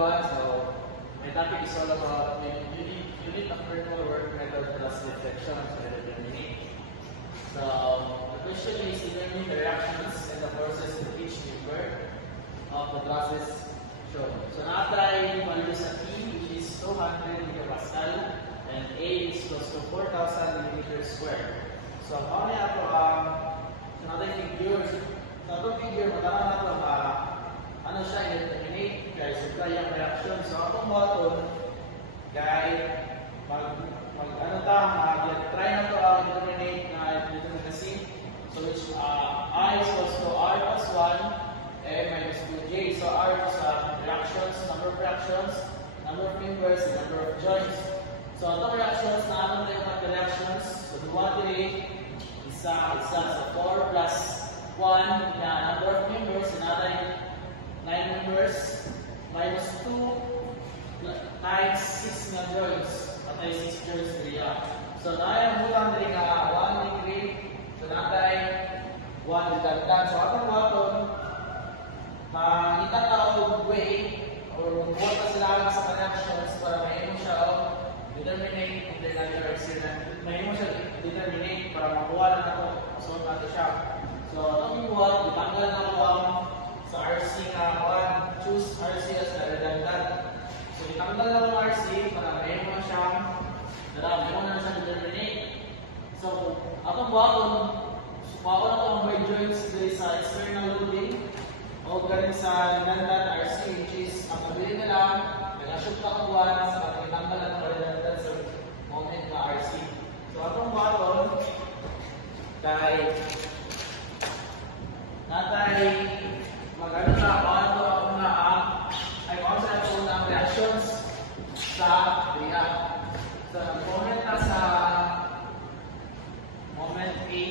1. So, my topic is all about unit of thermal work method plus reflection. So, determining. So, the question is determine the reactions and the forces to each member of the process shown. So, na-apply value sa T, which is 200 megapascal, and A is close to 4,000 millimeters squared. So, ako na ito ang natin figure. So, itong figure, matama na ito ano siya, i-determinate, guys, supply ang reaction. So, akong button, guys, try na ito ang determinate na determinacy. So, which I is equals to R plus 1, M minus 2J. So, R is reactions, number of reactions, number of members, and number of joints. So, itong reactions, na tayo mga reactions. So, we want to isa. So, 4 plus 1 na number of members, another 9 members, minus 2 times 6 na joints. Patay 6 joints niya. So, na yung rin 1 degree. So, natay 1 dagdag. So, atong waton, itatawag way or buhat na sila sa connections para may siya determinate may mo siya determinate para makuha lang ito. So, nato siya. So, itong buhat, itanggal na ko sa RC na 1, choose RC as na redundant. So, itanggal na ko RC para may mo siya determinate. So, atong buhaton, supawa na itong by joints dahil sa external loading o galing sa redundant RC, which is ang mabili na lang, nag-ashoot ka kung 1 sa itanggal na ng redundant sa moment na RC. So, atong buhaton, dahil natay mag-ano na ako na ay kung saan ako na reactions sa react. So, moment na sa moment A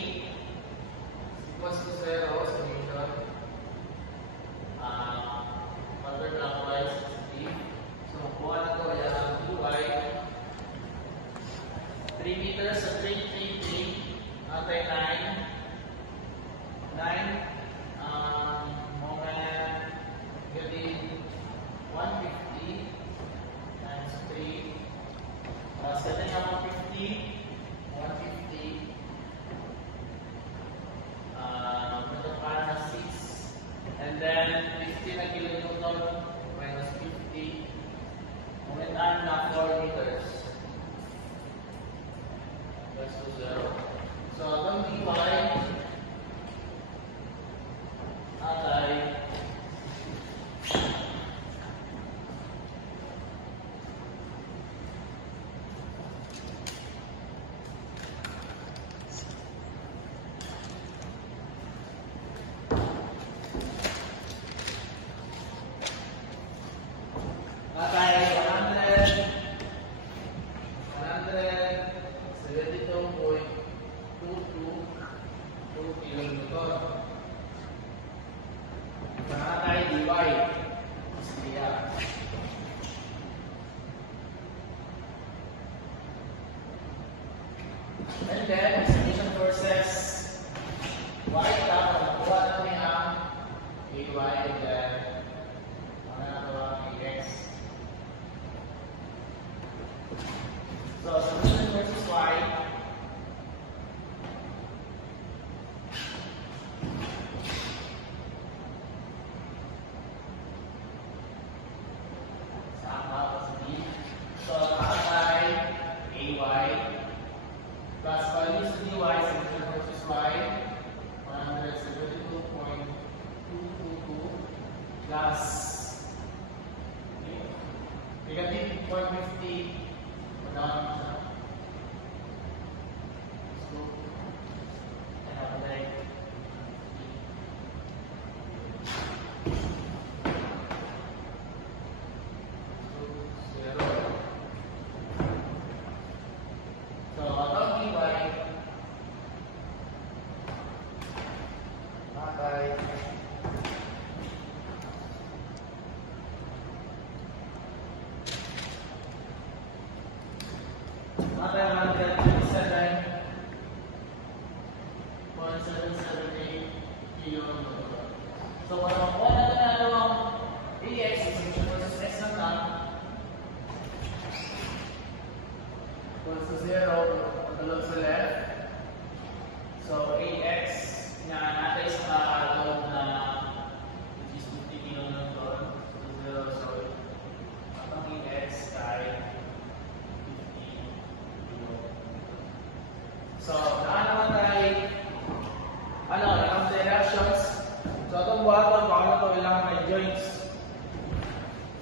equals to 0 solution. Convert na ako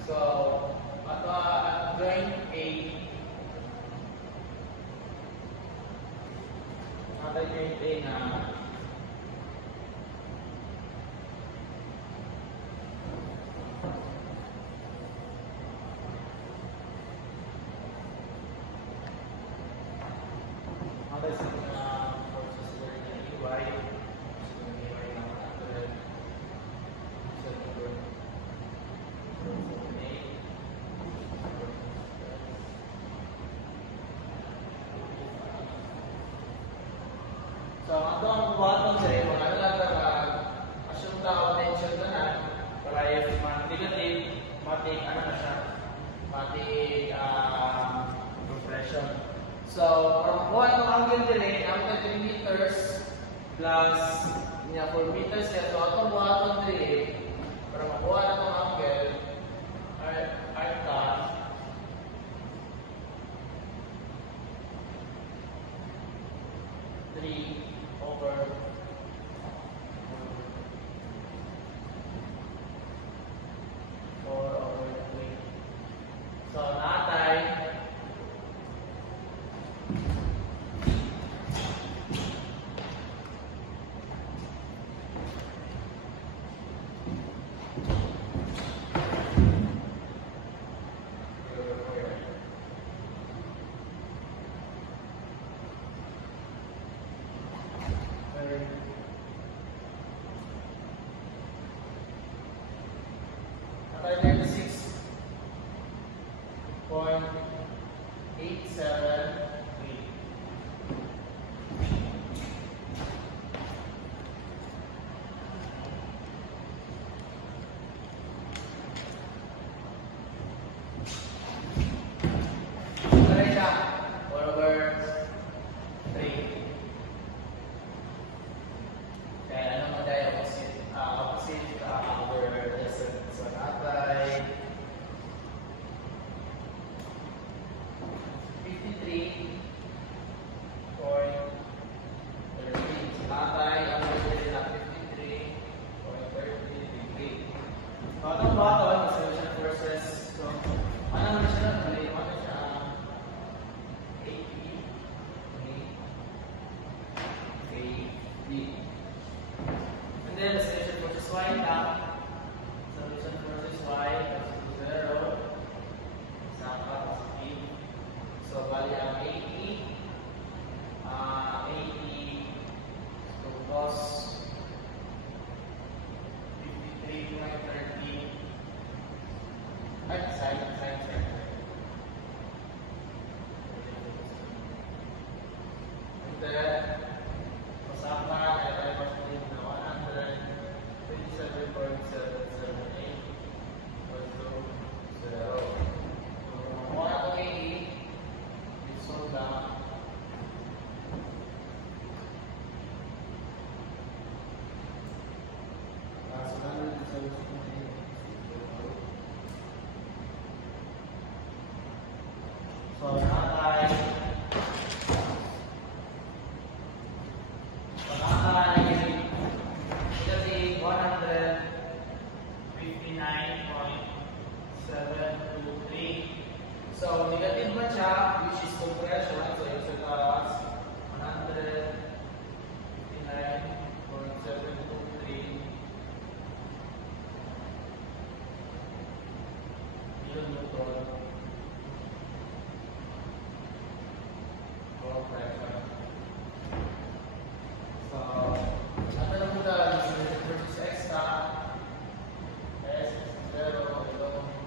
So, joint A. Joint A na so, ang buhaton sa iyo, ano lang assume na tension na na, para yung negative, matik, ano na siya, matik compression. So, from 1 angle din, ang 3 meters plus 4 meters yan. So, itong buhaton din, para makuha na itong angle, arca, 3 over 4 over 3. So, natay So, negative man siya, which is compression. So, yung sa 159.723. Yun yung total. Compression. So, ang tanong mo dahil versus extra. S is 0, ito.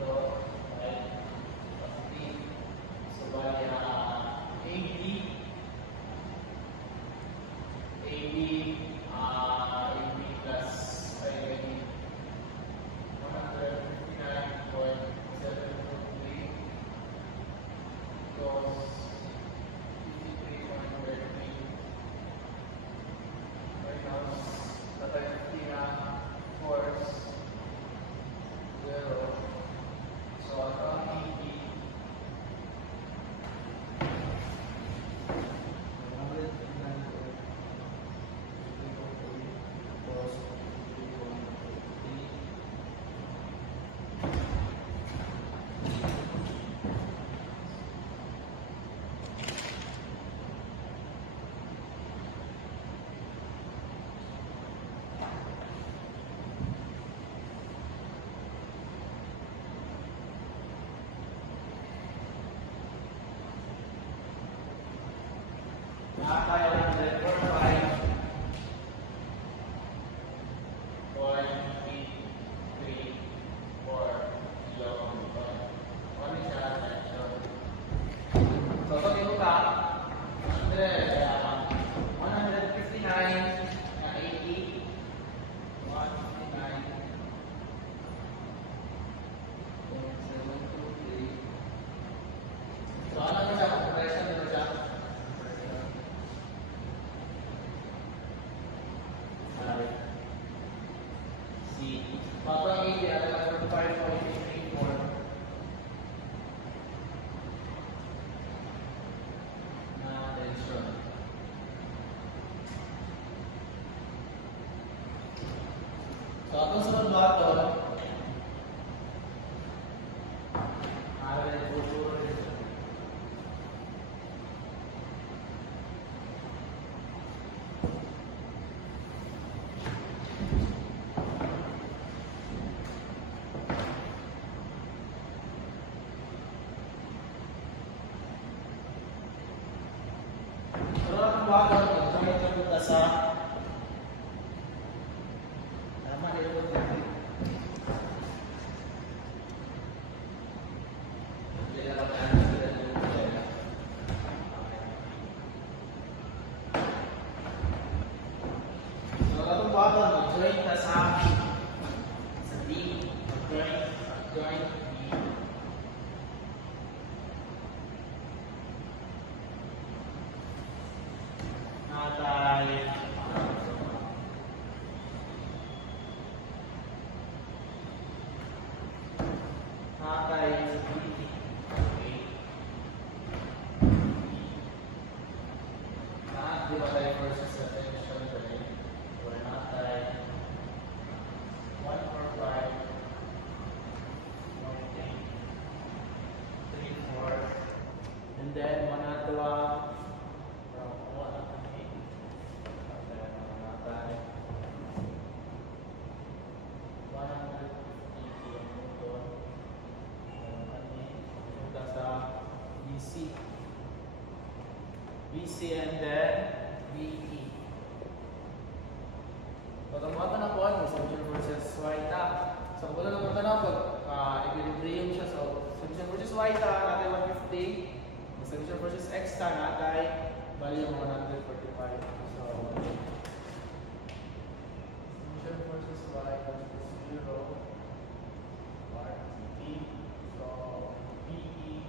Nakakaya 145. 1, 2, 3, 4, yung one is siya, tension. So, pag ito ka, 159 na 80, 159, 7, 2, 3. So, ano na siya? Compression na siya? Si Papa 80 at 45.34 na tension. So, atong sunod button, bago nagkamit na punta sa tama nila ko so atong bago mag-join na sa D, mag-join D. Natay di ba tayo versus sa tension today? Or natay 145 3, 4 and then manatwa BC and then BE. Pagkamuha na po ano, substitution versus Waita. So kung wala naman tanong pag equilibrium siya, so substitution versus Waita natin 150, substitution versus Exta natin value 145. So substitution versus Waita is 0 RTP. So BE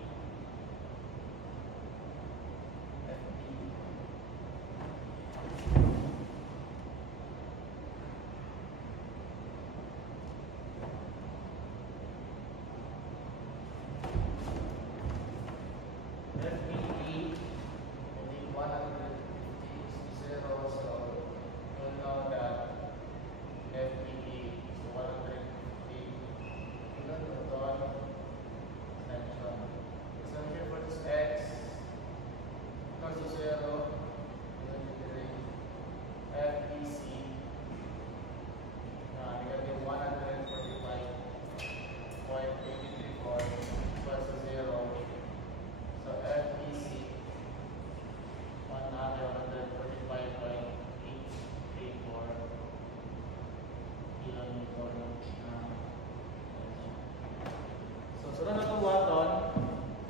sunod na itong button,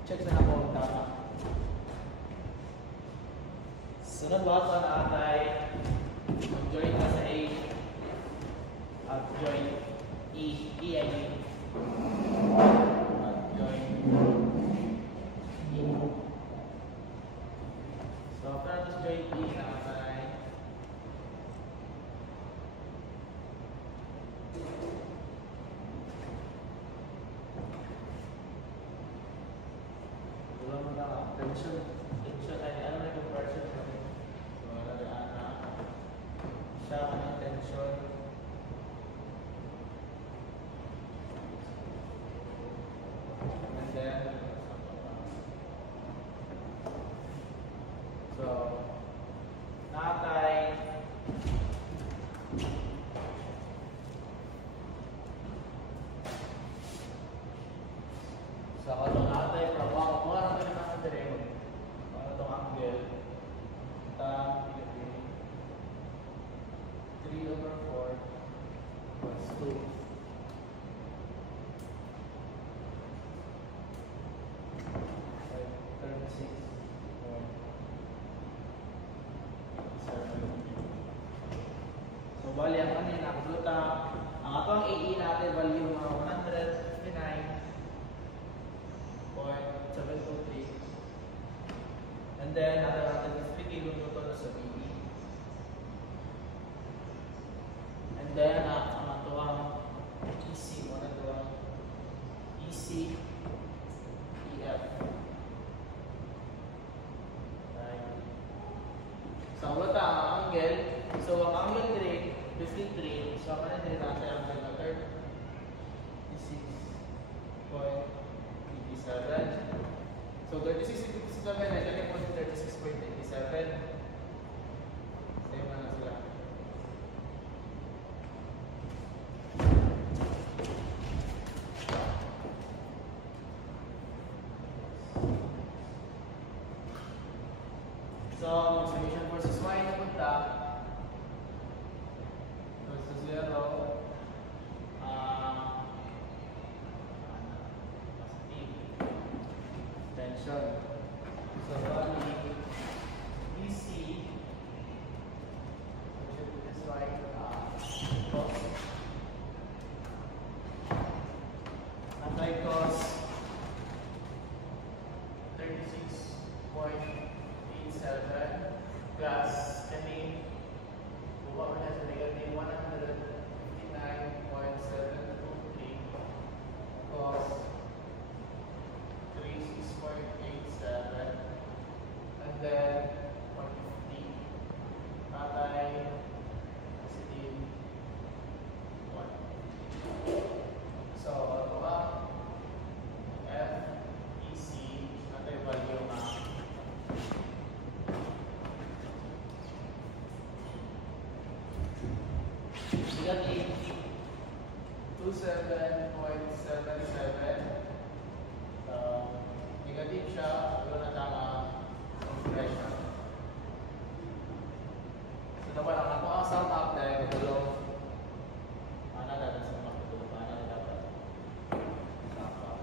check na ako ang tama. Sunod button atay mag-join ka sa A at join E, EIE. At join E. So after this join E na atay tension ay ano na conversion natin. So lalaan na siya ang tension. And then so natay sa katong natay from 1 to 1 para itong angle. And then, natin 50 kilonewton na sa BE. And then, ang natuwang EC, mo natuwang EC, EF. Right. So, wala ta ang angle. So, ang angle rate, 53. So, ang angle rate natin ang angle na 36.87. So, 36.87 ay dali po 36.87. Same na sila. So, summation versus y na punta. So, sa 0. Tension. So, bali, DC, we should put this right, cos. Anti-cos, 36.87 plus, kami, buwa mo na sa negative 159.723 cos 36.87 and then 150 tatay positive 1. So, ito ba? F, E, C, natin yung value na negative 27.77. Negative siya, wala na tama compression. So, dapat ang ako ang sum up dahil katulong mana dapat sa mga katulong mana na dapat sum up.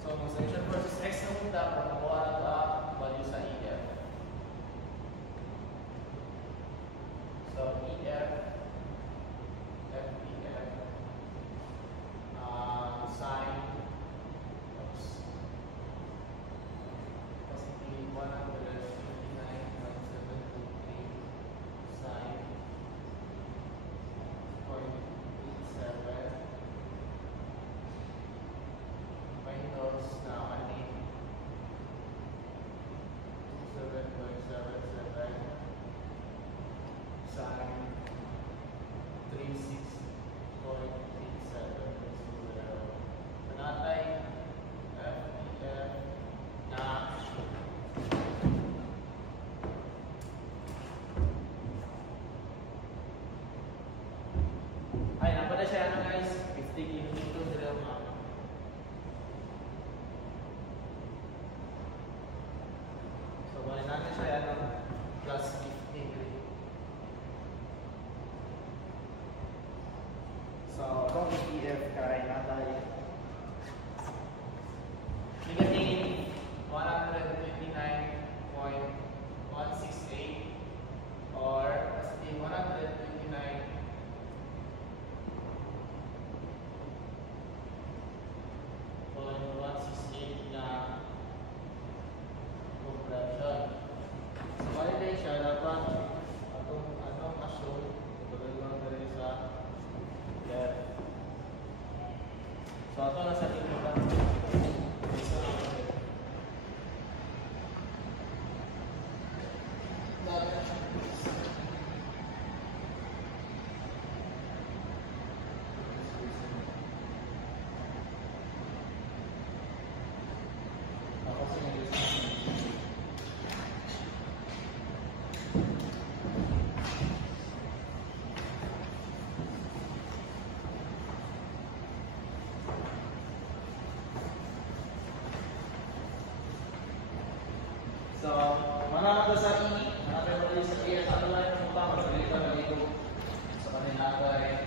So, summation versus x na punta para makuha na ito ang value sa EF. So, EF, FEF, sine positive 159.723 sine 0.87 minus na mali 27.77 sine 36.87 natay FEF na ay napada siya ano guys 50 kilonewton sila mga so bali natin siya ano plus 50 so kung EF kay natay negative 129.168 or positive 129.168 na compression. So, validate siya dapat atong assume tuloy lang dali sa left. So, ito na sa tingin so, mana na sa ini, mana na sa iya, satu lang yung utang, masalita na dito sa kanila ko ay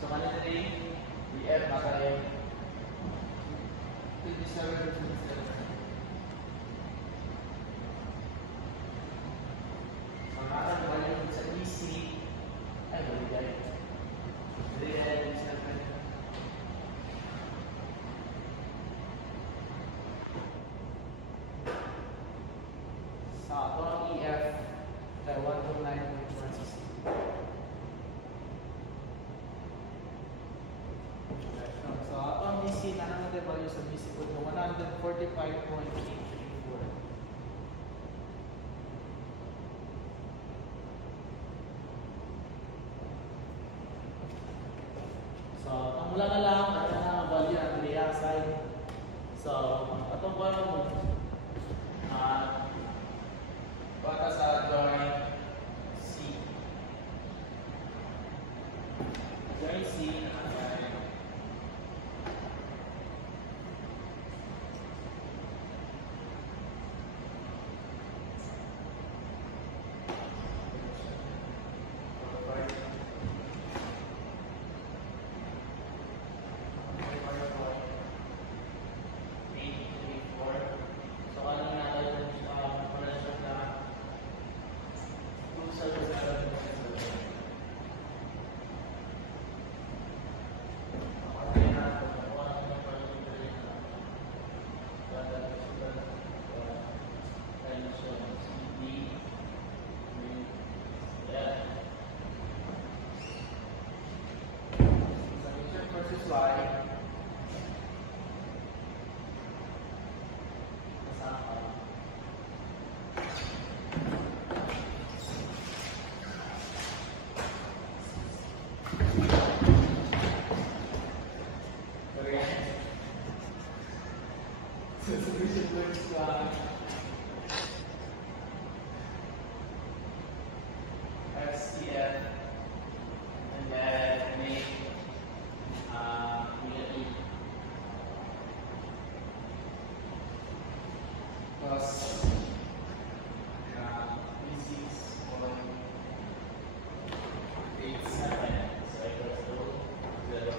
so, kanila rin, BF na kayo 27. So, nasa naman sa EC, ay, balik 3.7 145.834. So, ang mula na lang, kaya na ang value ng reaction. So, atong ko mo, bata sa joint C. Joint C, FCF, and then make plus 36.87, so equals to 0.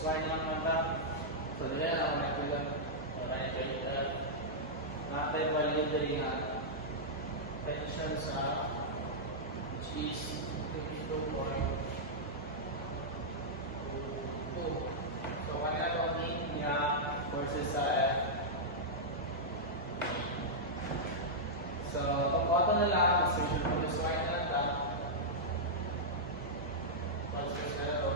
Slide lang mata. So, dili na ako nagkulang. Nakatay value dali nga tension sa which is 52.22. So, wala ko niya versus sa F. So, pag-auto na lang, kasi yun po yung slide na lang. Versus sa F.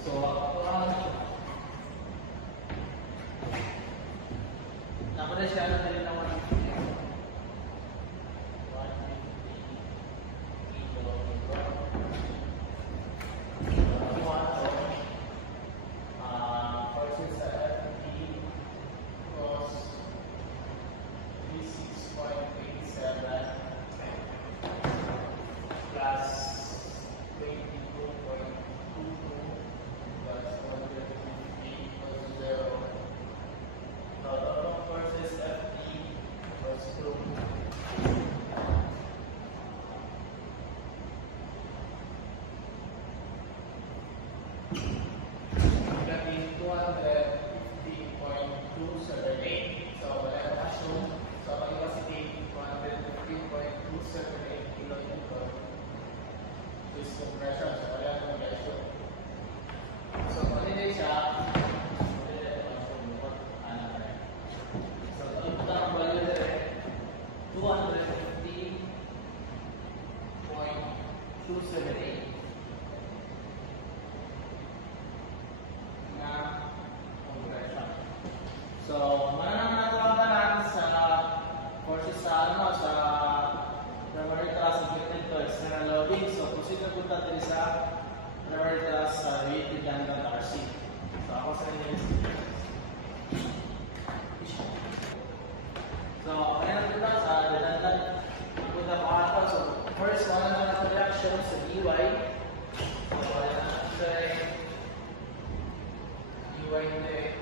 So, 250.278. So, wala yung assume. So, capacity 250.278 kilonewton. This compression. So, wala yung assume. So, kung hindi siya, so, ito ang value dire, 250.278 na compression. So, manananawagan sa forces sa primary thrust subjected to external loading. So, proceed na punta din sa primary thrust sa related redundant RC. So, ako sa inyo. So, kaya na punta sa redundant punta pa ata. So, first, wala na reaction sa DY. So, wala na DY hindi.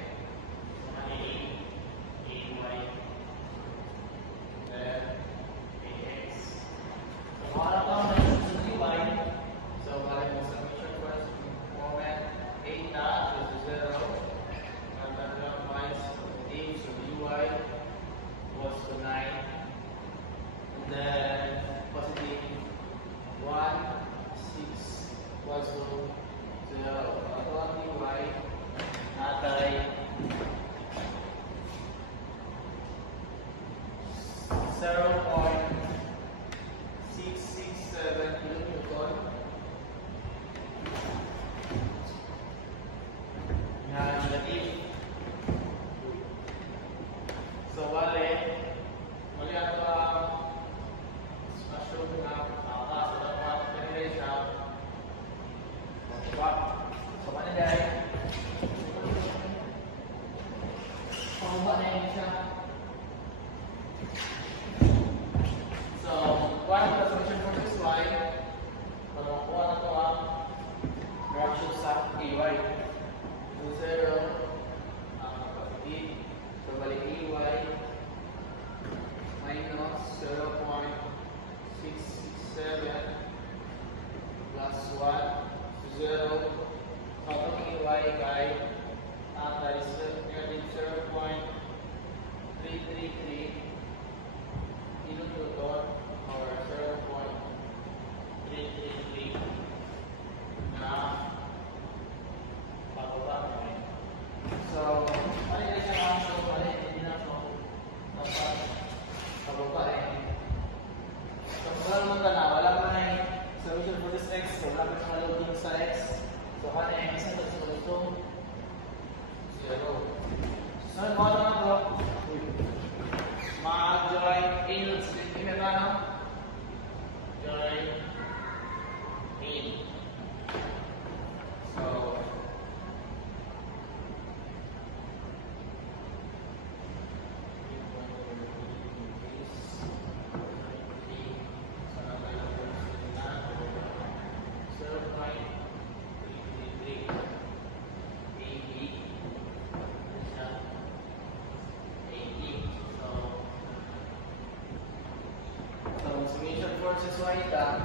Forces Y down.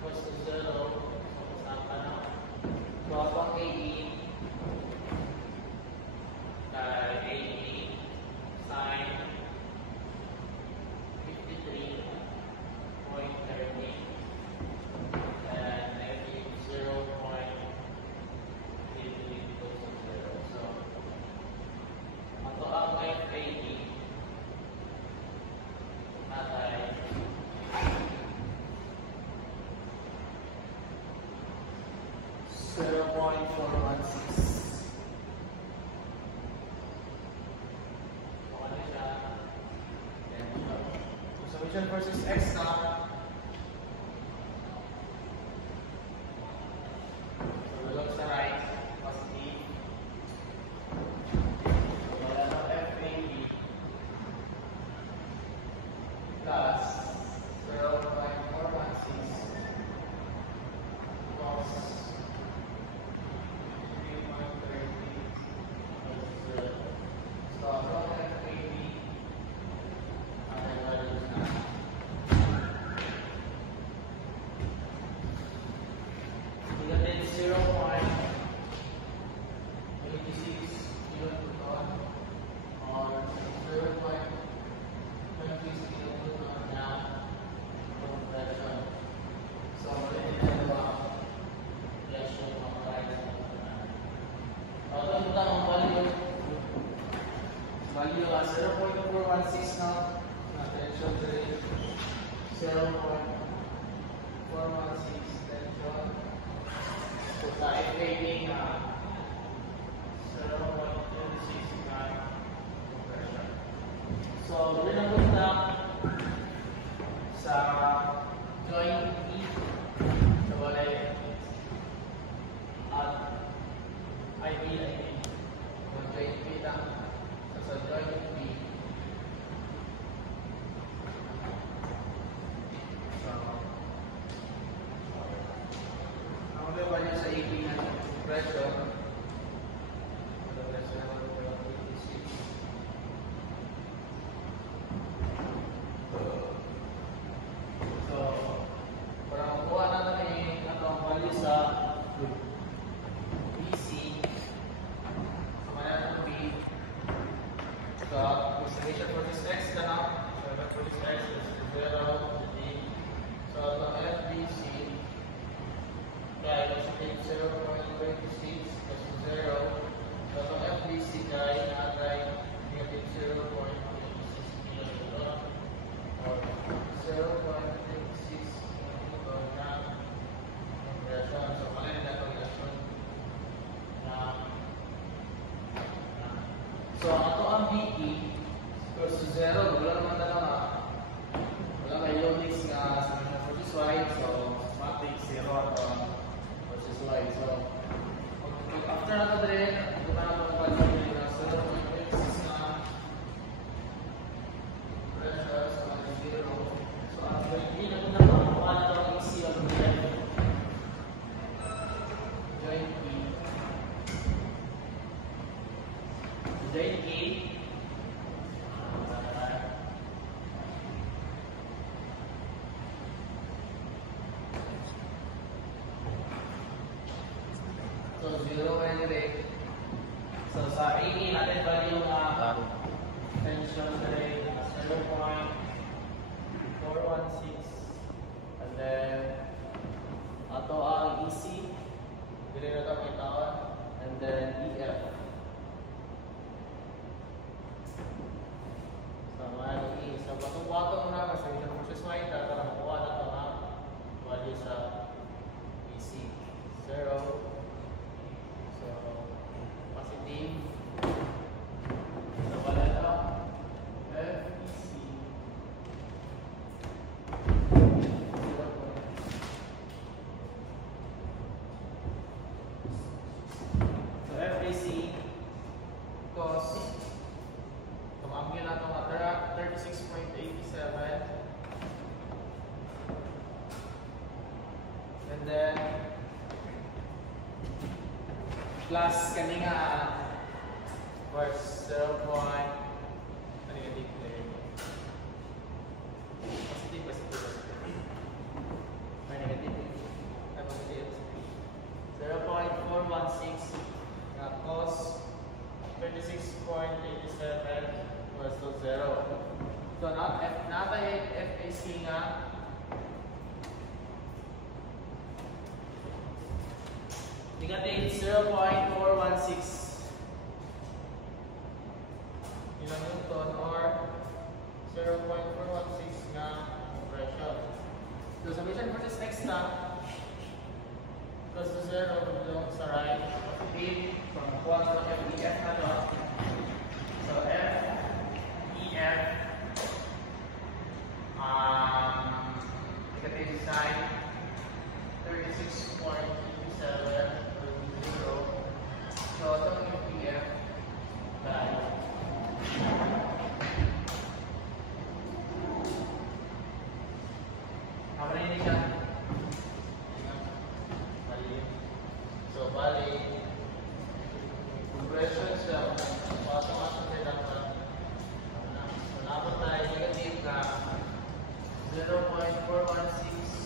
Equals to 0. So, kasama na. Babang AE. Kaya AE. Sin 53.30. And negative 0.33 equals to 0. So, ato ang FAE. 0.416. Summation versus X now. So we look to the right, positive. So wala na FAB plus 0.416 plus 3.30. So from FAB, ang values na 0.416 tension. So sa FAA na 0.269 compression. So gawin ang punta sa joint E. So walay at IB. So joint B lang. So sa joint B. Value sa AP na pressure. So, para makuha natin ang value sa BC, so mayroon B. So, estimation for this X na lang. So, for this X is 0, D. So, the FBC kaya positive 0.26 plus 0. So, itong FBC kaya natay negative 0.26 kilo or 0.26 kilo na compression. So, mali na compression na so, ito ang BE equals to 0. Wala naman na lang wala may loadings nga sa mga process wide. So, matic 0 at slide. So, after natin rin, ito na itong value na 0.26 na pressure sa 0. So, after hindi na ito na makakuha na ito ang AC of the joint E. Joint E. So, 0 and rate. So, sa AA natin value na tension rate 0.416. And then, ato ang EC. Dili na ito kitawan. And then, EF. So, mga E. So, patong-patong na kasi yung process wide para makuha na ito ang value sa EC. 0. So, positive. So, wala na. FEC. So, FEC cos tumangin na itong attract 36.87. And then plus kaninga was 0. Negative there. Positive. May negative. Ay, positive. 0.416 na cos 36.87 was to 0. So, natay FAC nga negative 0.416 ilang Newton or 0.416 na compression. So, summation for this next na plus to 0 belong sa right positive from 1 to FEF na to. So, FEF negative sign 36.87 so, itong yung PF dahil marinig ka so, bali compression siya pasok-pasok nila so, napot tayo negative na 0.416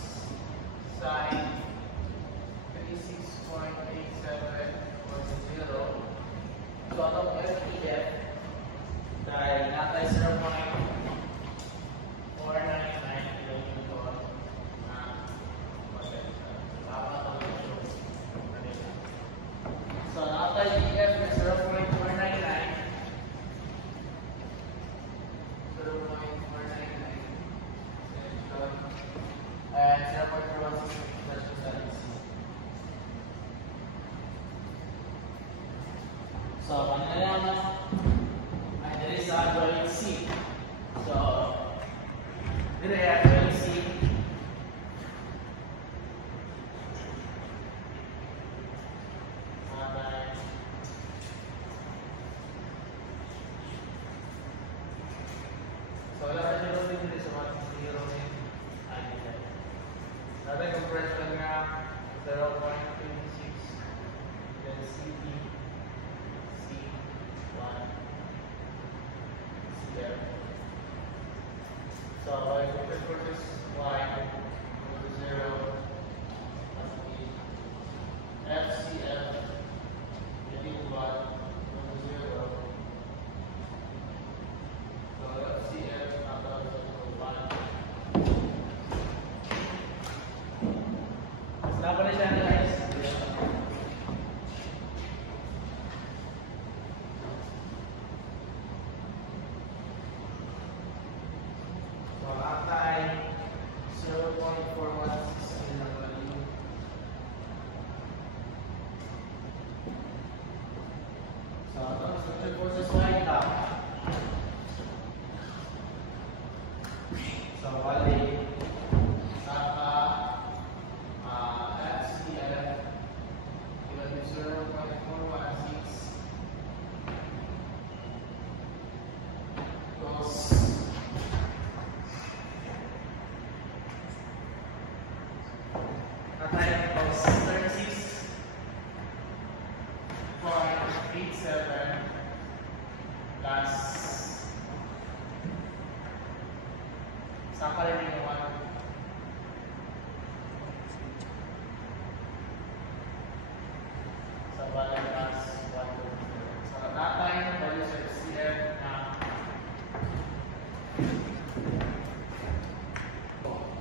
sine 36.87 so, itong FEF dahil natay 0.499 kN na so, natay EF na 0.499 0.499 So, kanina lang ay there is a drawing C. So, there is a drawing C. So, wala ka zero din dito sa 1, 0 din. Sabi, compression nga 0.26. Then CD, C1, CF. So, if we process Y equal to 0, must be FCF equal to 1 equal to 0. So, FCF equal to 1. Mas pala siya guys.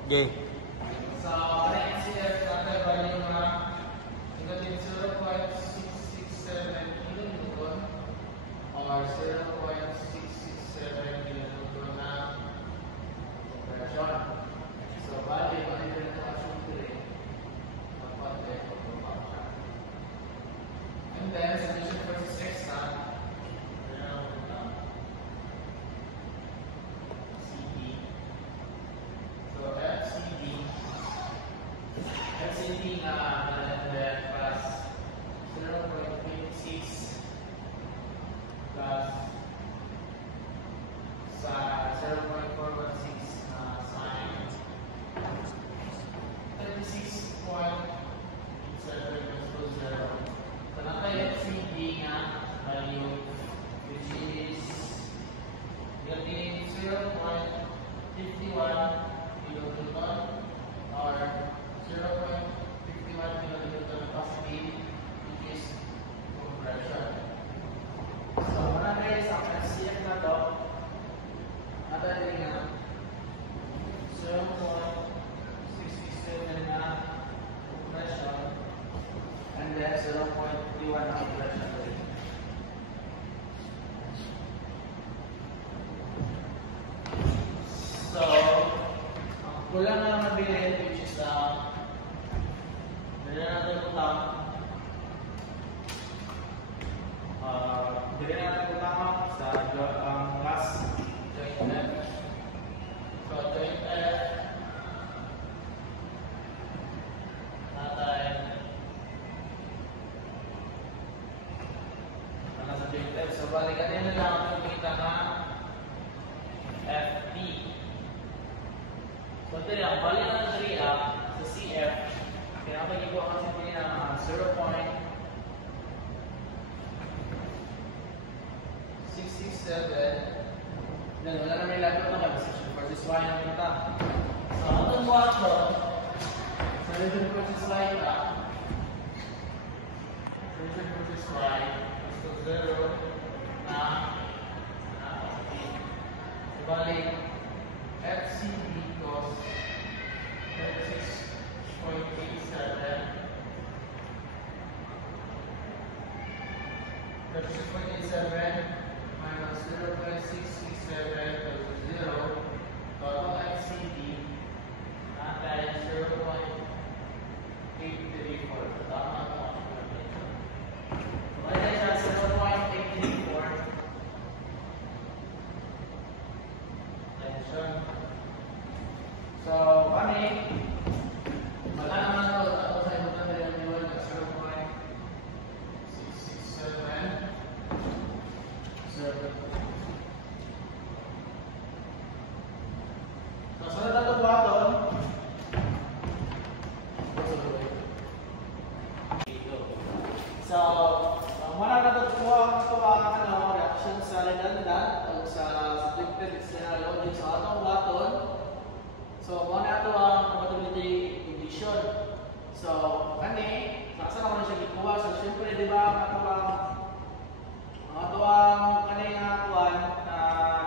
Okay. So, connect CF natin value na negative 0.667 kilonewton or 0.667 kilonewton na compression. So, value na ito na assumption magpapatay o magpapatay. And then, solution for the next time, FCD na plus 0.26 plus sa 0.416 na sine 36.7 equals to 0. So, naka FCD nga value which is 0.51 kilonewton or 0.51 kilonewton capacity, which is compression. So, muna guys, ang FCF na to, madali nga 0.67 na compression and then 0.31 na compression rate. So, kulang na mabilis, which is hindi natin utang. Hindi natin utang sa last joint F. So, joint F natin sa joint F. So, balikan nila lang ang kita na FP. So, ito lang, balikan na 3A sa CF. Kaya mag-iwa kasi po niya ng 0.667. Then, wala na may laptop na mag-decision for this Y na kita. So, atong watch doon, solution for this Y ka. Solution for this Y is to 0 na so, balik FCD equals 36.87 minus 0.667 equals to 0. Total FCD natin 0.834. So, tama ito ang calculation. So, kaya siya 0.834 kani, wala naman ako sa ibang na yung iwan na 0.667. So, sunod na itong button. So, muna na ito ang reaction sa redundant o sa subjected external loading. So, atong button. So, muna ito ang compatibility condition. So, saan ako na siya gikuha? So, syempre, di ba, ito ang kanina kuhan na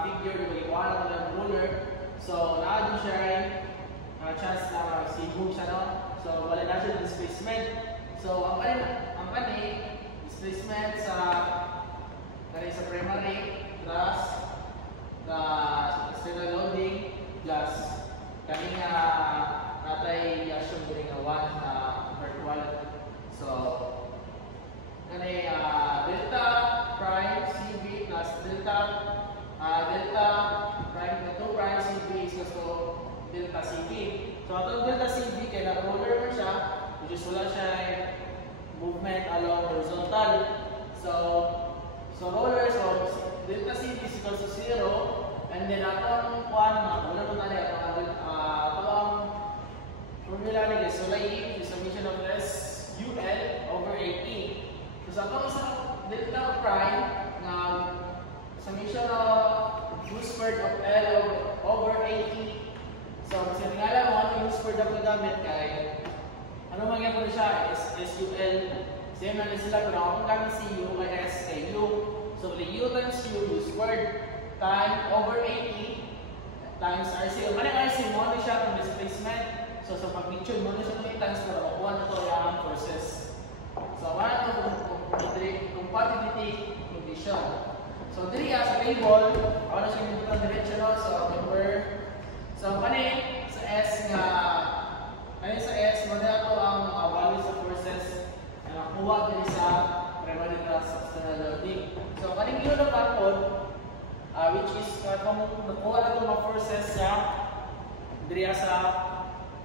figure, di ba, gikuha na ito ng ruler. So, naadyo siya ay chance na sibong siya, no? So, wala na siya displacement. So, ang displacement sa primary plus the external loading plus kanina natay assume during a 1 na virtual. So, delta prime CV plus delta prime na 2 prime CV is equals to delta CV. So, atong delta CV kaya na-roller mo siya, which is wala siya movement along horizontal. So roller, so delta CV is equal to 0, and then atong wala mo tali atong formula ni Solai is summation of S UL over 80. So sa atong isang delta prime na summation of U squared of L over 80. So kasi tingala mo ano yung squared of gamit kay ano mangyayari ko siya? SUL. Same na sila, pero ako gamit si U kay S kay U. So, the U times U squared time over 80 times RC. Ano yung RC mo? Ano siya itong displacement? So, sa pag-picture mo, ano siya itong times para makuha na ito yung forces. So, ano ito compatibility condition. So, dili sa table, ako na siya yung diretso, no? So, remember, so, sa S nga, sa S, muna ito ang value sa forces na nakuha din sa primary plus external loading. So, kaning yun ang button, which is kung nakuha na ito mga forces sa diriya sa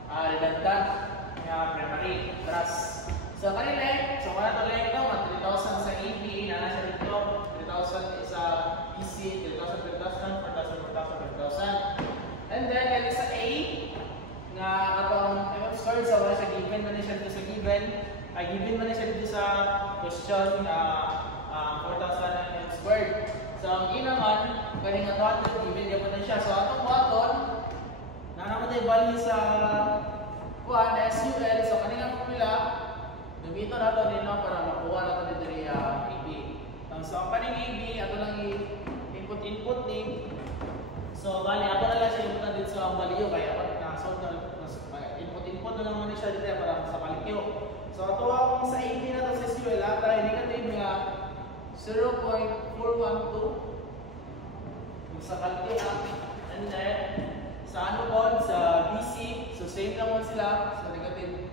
redundant na primary plus. So, kaning length, so wala ito length ito, 3,000 sa AB, nana siya dito, 3,000 sa PC, 3,000, 3,000, 4,000, 4,000, 4,000. And then, kaya sa A, nga atong squared sa wala siya given man siya dito sa given dito sa question na 4,000 squared. So ang naman galing ang button given gyud na siya. So atong button na naman tay value sa SUL. So kanina formula gamiton nato nino para makuha nato diri AB. So ang kaning AB ato lang input ni. So bali ako na lang siya input dito sa ang value kaya so input na lang siya dito para sa kalikyo. So ato ang sa AB na to sa SQL tayo negative nga 0.412 sa kalikyo and then sa ano po sa BC so same naman sila so negative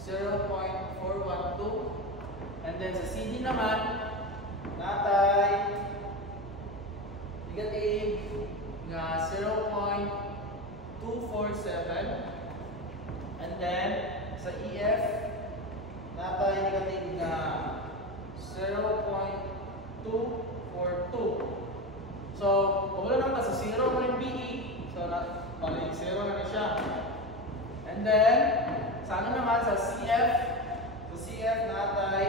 0.412 and then sa CD naman natay negative nga 0.247 and then sa EF natay negative nga 0.242. So kung wala naman sa 0 mo yung BE so balik 0 na siya. And then sa ano naman sa CF natay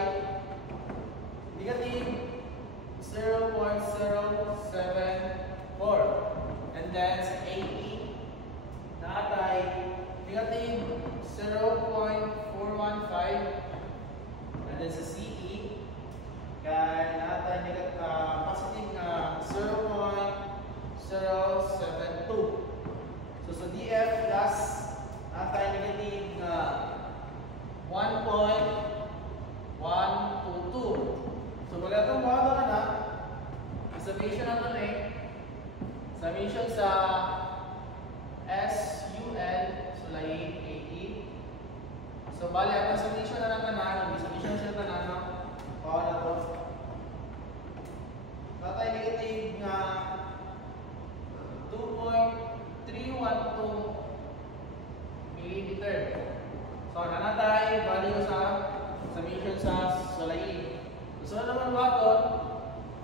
negative 0.074 and then sa AE natay negative 0.415 and then sa CE kaya natay negative positive na 0.072. So sa DF plus natay negative na 1.122. So pag itong bago na summation natin summation sa SUL so lain 80. So bali ang summation na natin summation siya na paano na to natay negative na 2.312 dito sa sulayin. So naman waton,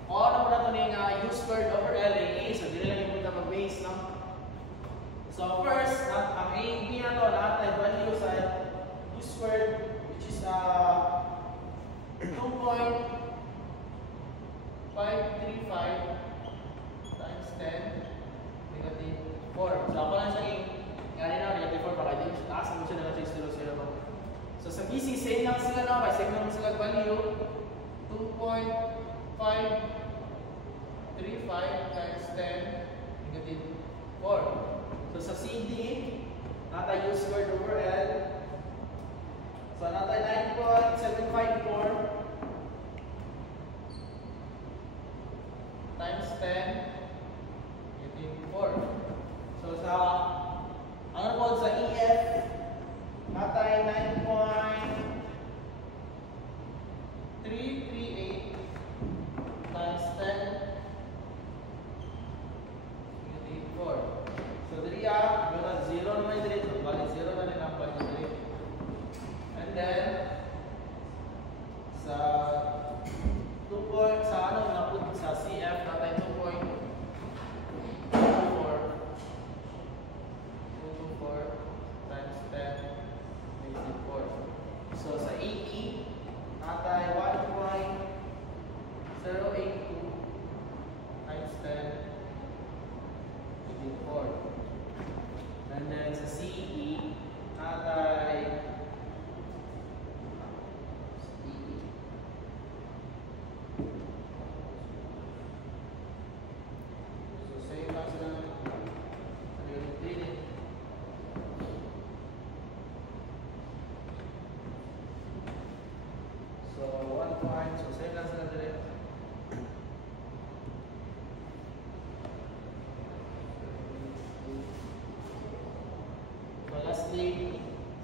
o ano pa nato ning u squared over L A. So dili lang yung punta mag-base, no? So first, ang A, B na to, lahat ay value sa u squared, which is 2.535 times 10 negative 4. So ako lang siya gani na negative 4 baka din taas mo siya na 6 0. So sa BC same lang sila na kay same lang sila value 2.535 times 10 negative 4. So sa CD nata u squared over L. So nata 9.754 times 10 negative 4. So sa ano po sa EF natay 9.338 times 10 negative 4. So diri wala 0 naman diri, so balik 0 na rin ang value diri. And then sa 2 sa ano na put sa CF natay 2.24 times 10 negative 4. So sa AE natay 1.082 times 10 negative 4. And then sa CE natay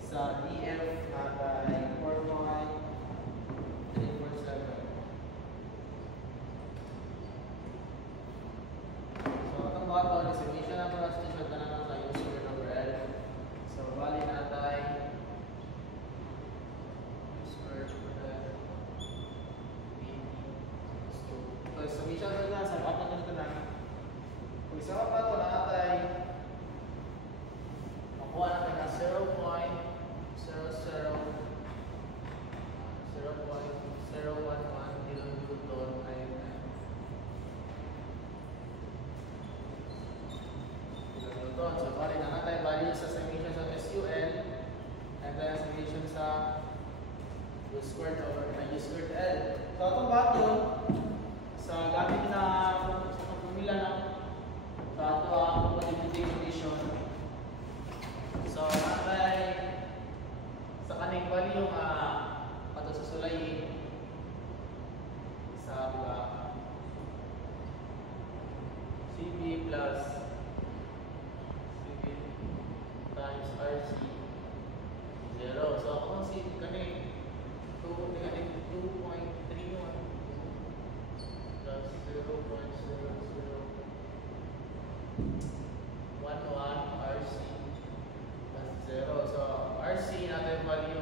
sa DF natay 4.347. So itong button is emission na para sa t-shirt na naman sa u squared over L. So bali natay u squared over L. So summation na sa button na ito na. Kung isa pa ito natay makuha natin na 0.011 kilonewton ay kilonewton. So bali na natin value sa summation sa SUL and then summation sa u squared over u squared L. So itong baton sa gamit na formula na sa ito ang multiplication. So natay sa kaning value ato sa sulay sa CB plus CB times RC 0. So kung si kaning 2.31 plus 0.0011 RC plus 0. So RC natin value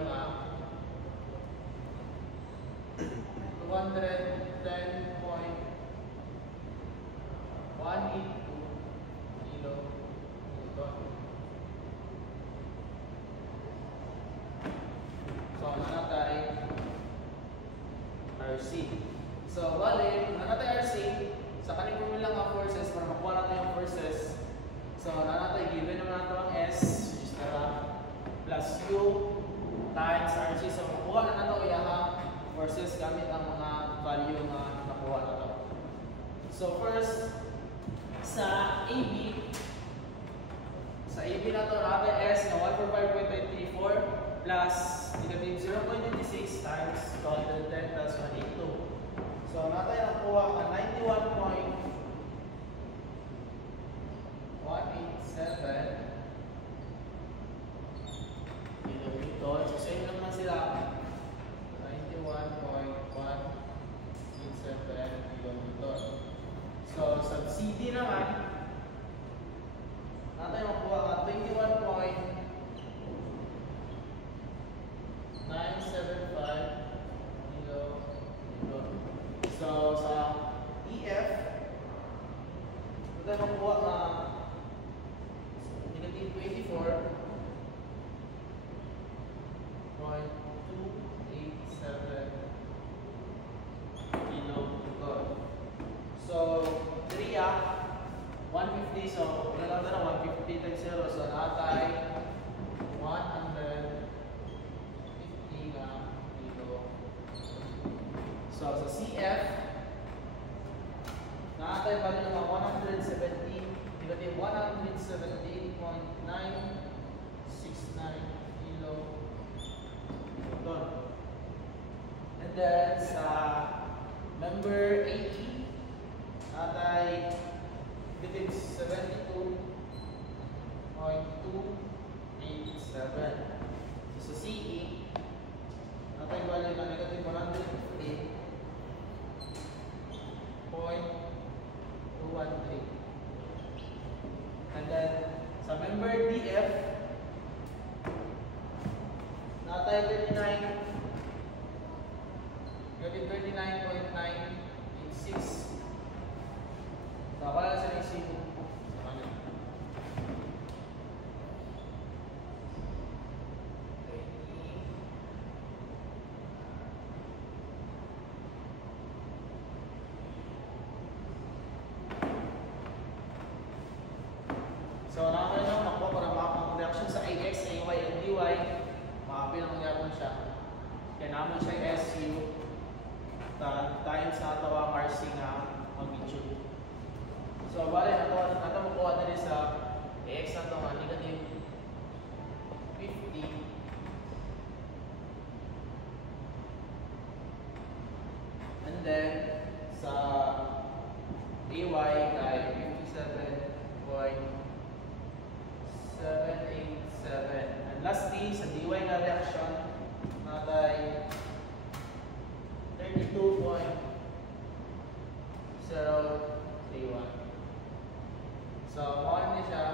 210.182 kilonewton. So nanatay RC. So bali nanatay RC sa kaning formula nga forces para makuha natin yung forces. So nanatay given naman nato ang S which is plus Q times RC. So makuha na nato iyaha forces gamit ang mga value na nakuha nato. So first sa AB nato natin S na 145.834 plus negative 0.26 times 210 plus 182. So natin nakuha ang 91.187 kilonewton. So same naman sila 91.187 kilonewton. So sa CD naman natin makuha ang 21.0 So sa CE, natin value na negative 103.213. And then, sa member DF, natay 39.986. So, ako lang sa next yung sa kanila. So, nakakaya nyo makpo para makapang reaction sa AX, AY, and DY. Makapil ang mangyari siya. Kaya naman siya SU times na ito ang RC nga magnitude. So, bale, nato makuha na rin sa AX na ito nga negative 50. And then, sa AY ay 57.787. And lastly, sa DY na reaction, natay 32.031. So, kuha niya siya,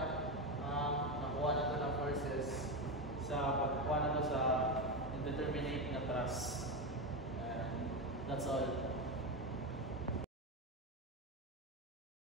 nakuha na ito ng forces sa pagkuha na ito sa indeterminate na thrust. And that's all.